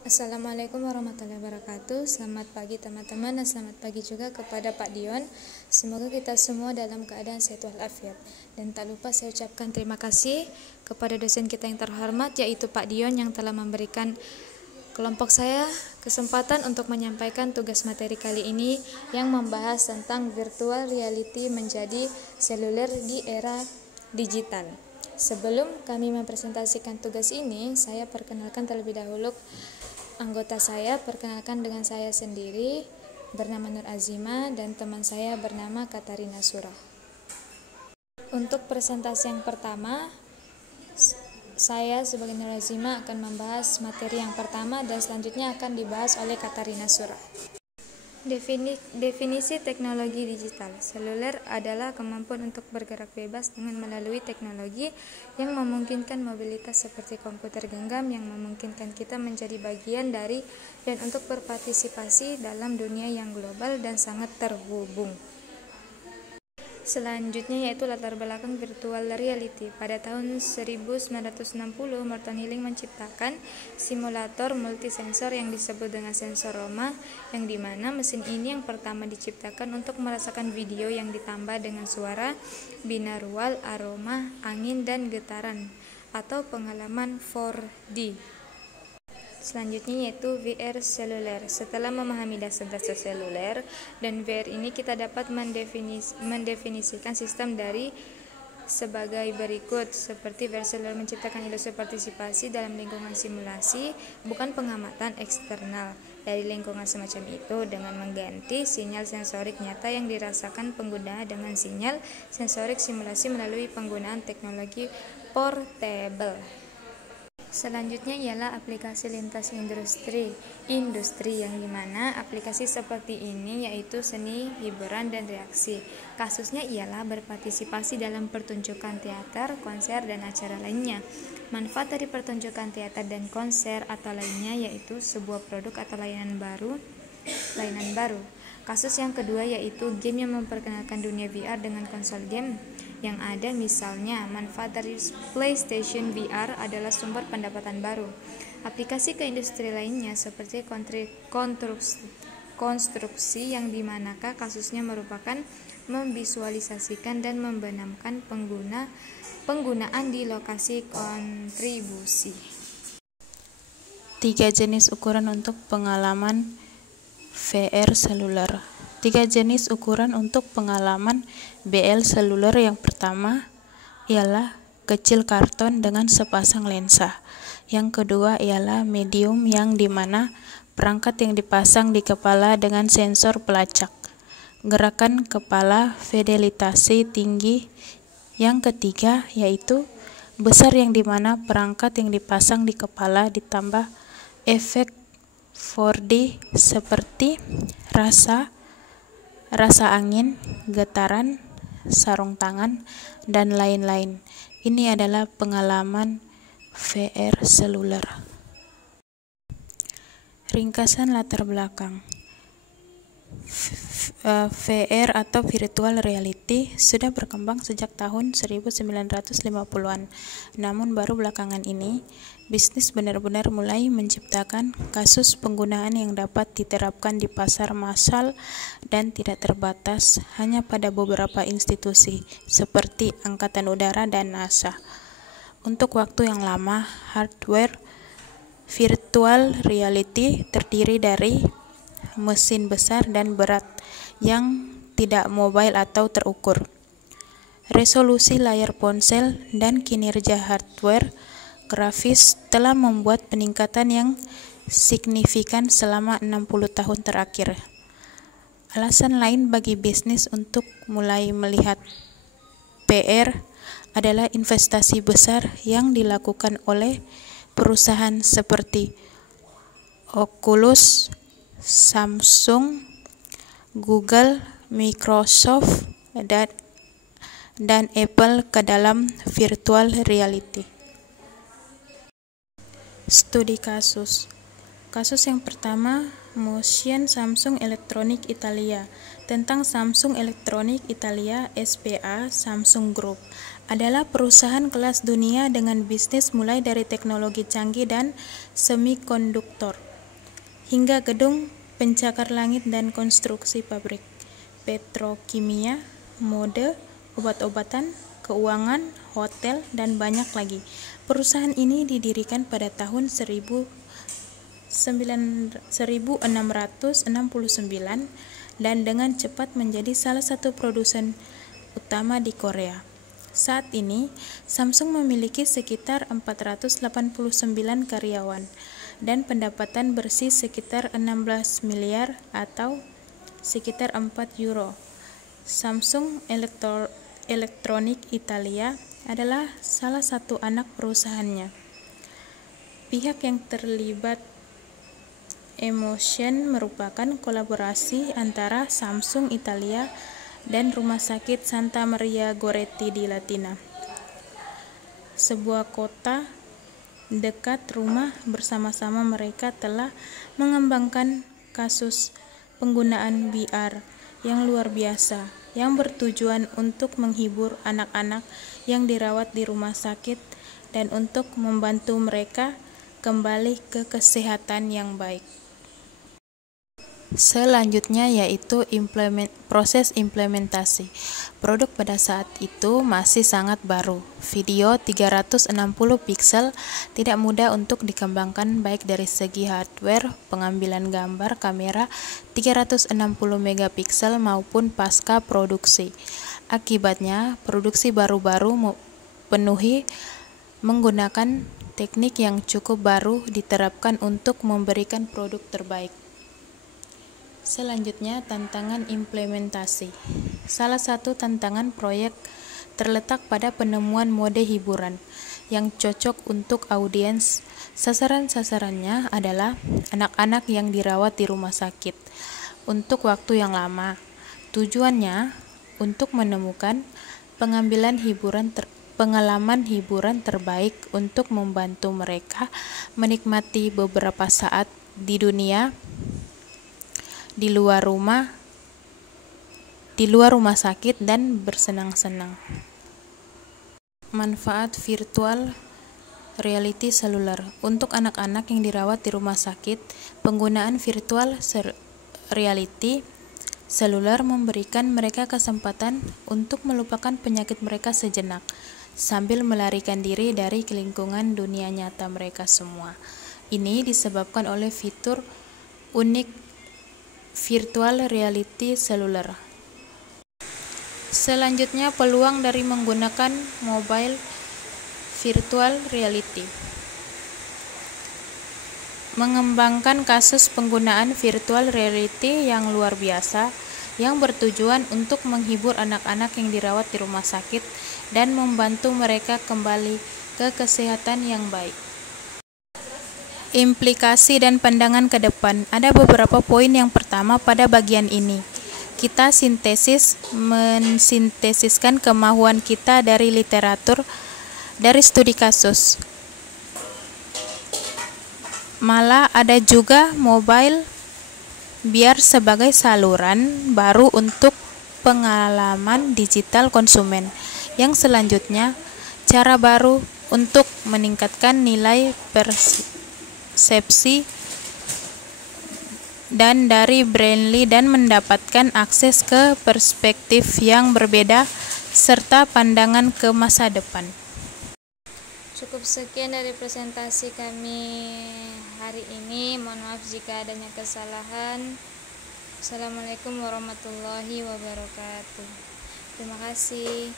Assalamualaikum warahmatullahi wabarakatuh. Selamat pagi teman-teman dan selamat pagi juga kepada Pak Dion. Semoga kita semua dalam keadaan sehat walafiat. Dan tak lupa saya ucapkan terima kasih kepada dosen kita yang terhormat, yaitu Pak Dion, yang telah memberikan kelompok saya kesempatan untuk menyampaikan tugas materi kali ini yang membahas tentang virtual reality menjadi seluler di era digital. Sebelum kami mempresentasikan tugas ini, saya perkenalkan terlebih dahulu anggota saya. Perkenalkan dengan saya sendiri, bernama Nur Azima, dan teman saya bernama Katarina Surah. Untuk presentasi yang pertama, saya sebagai Nur Azima akan membahas materi yang pertama dan selanjutnya akan dibahas oleh Katarina Surah. Definisi teknologi digital. Seluler adalah kemampuan untuk bergerak bebas dengan melalui teknologi yang memungkinkan mobilitas seperti komputer genggam yang memungkinkan kita menjadi bagian dari dan untuk berpartisipasi dalam dunia yang global dan sangat terhubung. Selanjutnya yaitu latar belakang virtual reality. Pada tahun 1960, Morton Hilling menciptakan simulator multisensor yang disebut dengan sensor Roma, yang dimana mesin ini yang pertama diciptakan untuk merasakan video yang ditambah dengan suara, binaural, aroma, angin, dan getaran atau pengalaman 4D. Selanjutnya yaitu VR seluler. Setelah memahami dasar-dasar seluler dan VR ini, kita dapat mendefinisikan sistem dari sebagai berikut. Seperti VR seluler menciptakan ilusi partisipasi dalam lingkungan simulasi, bukan pengamatan eksternal dari lingkungan semacam itu, dengan mengganti sinyal sensorik nyata yang dirasakan pengguna dengan sinyal sensorik simulasi melalui penggunaan teknologi portable. Selanjutnya ialah aplikasi lintas industri yang dimana aplikasi seperti ini yaitu seni, hiburan, dan reaksi. Kasusnya ialah berpartisipasi dalam pertunjukan teater, konser, dan acara lainnya. Manfaat dari pertunjukan teater dan konser atau lainnya yaitu sebuah produk atau layanan baru. Kasus yang kedua yaitu game yang memperkenalkan dunia VR dengan konsol game yang ada. Misalnya, manfaat dari PlayStation VR adalah sumber pendapatan baru. Aplikasi ke industri lainnya seperti konstruksi yang dimanakah kasusnya merupakan memvisualisasikan dan membenamkan penggunaan di lokasi kontribusi. 3 jenis ukuran untuk pengalaman VR seluler. 3 jenis ukuran untuk pengalaman BL seluler. Yang pertama ialah kecil karton dengan sepasang lensa. Yang kedua ialah medium, yang dimana perangkat yang dipasang di kepala dengan sensor pelacak, gerakan kepala, fidelitasnya tinggi. Yang ketiga yaitu besar, yang dimana perangkat yang dipasang di kepala ditambah efek 4D seperti rasa angin, getaran, sarung tangan, dan lain-lain. Ini adalah pengalaman VR seluler. Ringkasan latar belakang. VR atau virtual reality sudah berkembang sejak tahun 1950-an. Namun baru belakangan ini bisnis benar-benar mulai menciptakan kasus penggunaan yang dapat diterapkan di pasar massal dan tidak terbatas hanya pada beberapa institusi seperti Angkatan Udara dan NASA. Untuk waktu yang lama, hardware virtual reality terdiri dari mesin besar dan berat yang tidak mobile atau terukur, resolusi layar ponsel, dan kinerja hardware grafis telah membuat peningkatan yang signifikan selama 60 tahun terakhir. Alasan lain bagi bisnis untuk mulai melihat VR adalah investasi besar yang dilakukan oleh perusahaan seperti Oculus, Samsung, Google, Microsoft, dan Apple ke dalam virtual reality. Studi kasus. Kasus yang pertama, Motion Samsung Electronic Italia. Tentang Samsung Electronic Italia SPA, Samsung Group adalah perusahaan kelas dunia dengan bisnis mulai dari teknologi canggih dan semikonduktor hingga gedung pencakar langit dan konstruksi pabrik, petrokimia, mode, obat-obatan, keuangan, hotel, dan banyak lagi. Perusahaan ini didirikan pada tahun 1669 dan dengan cepat menjadi salah satu produsen utama di Korea. Saat ini, Samsung memiliki sekitar 489 karyawan dan pendapatan bersih sekitar 16 miliar atau sekitar 4 euro. Samsung Electronic Italia adalah salah satu anak perusahaannya. Pihak yang terlibat Emotion merupakan kolaborasi antara Samsung Italia dan Rumah Sakit Santa Maria Goretti di Latina, sebuah kota dekat rumah. Bersama-sama mereka telah mengembangkan kasus penggunaan VR yang luar biasa yang bertujuan untuk menghibur anak-anak yang dirawat di rumah sakit dan untuk membantu mereka kembali ke kesehatan yang baik. Selanjutnya yaitu proses implementasi. Produk pada saat itu masih sangat baru. Video 360 piksel tidak mudah untuk dikembangkan baik dari segi hardware, pengambilan gambar, kamera 360 megapiksel maupun pasca produksi. Akibatnya, produksi baru-baru penuhi menggunakan teknik yang cukup baru diterapkan untuk memberikan produk terbaik. Selanjutnya, tantangan implementasi. Salah satu tantangan proyek terletak pada penemuan mode hiburan yang cocok untuk audiens. Sasaran-sasarannya adalah anak-anak yang dirawat di rumah sakit untuk waktu yang lama. Tujuannya untuk menemukan pengalaman hiburan terbaik untuk membantu mereka menikmati beberapa saat di dunia di luar rumah sakit dan bersenang-senang. Manfaat virtual reality seluler untuk anak-anak yang dirawat di rumah sakit. Penggunaan virtual reality seluler memberikan mereka kesempatan untuk melupakan penyakit mereka sejenak sambil melarikan diri dari lingkungan dunia nyata mereka semua. Ini disebabkan oleh fitur unik virtual reality seluler. Selanjutnya, peluang dari menggunakan mobile virtual reality. Mengembangkan kasus penggunaan virtual reality yang luar biasa yang bertujuan untuk menghibur anak-anak yang dirawat di rumah sakit dan membantu mereka kembali ke kesehatan yang baik. Implikasi dan pandangan ke depan. Ada beberapa poin. Yang pertama, pada bagian ini kita mensintesiskan kemahuan kita dari literatur, dari studi kasus. Malah ada juga mobile VR sebagai saluran baru untuk pengalaman digital konsumen. Yang selanjutnya, cara baru untuk meningkatkan nilai persepsi dan dari Brainly dan mendapatkan akses ke perspektif yang berbeda serta pandangan ke masa depan. Cukup sekian dari presentasi kami hari ini. Mohon maaf jika adanya kesalahan. Assalamualaikum warahmatullahi wabarakatuh. Terima kasih.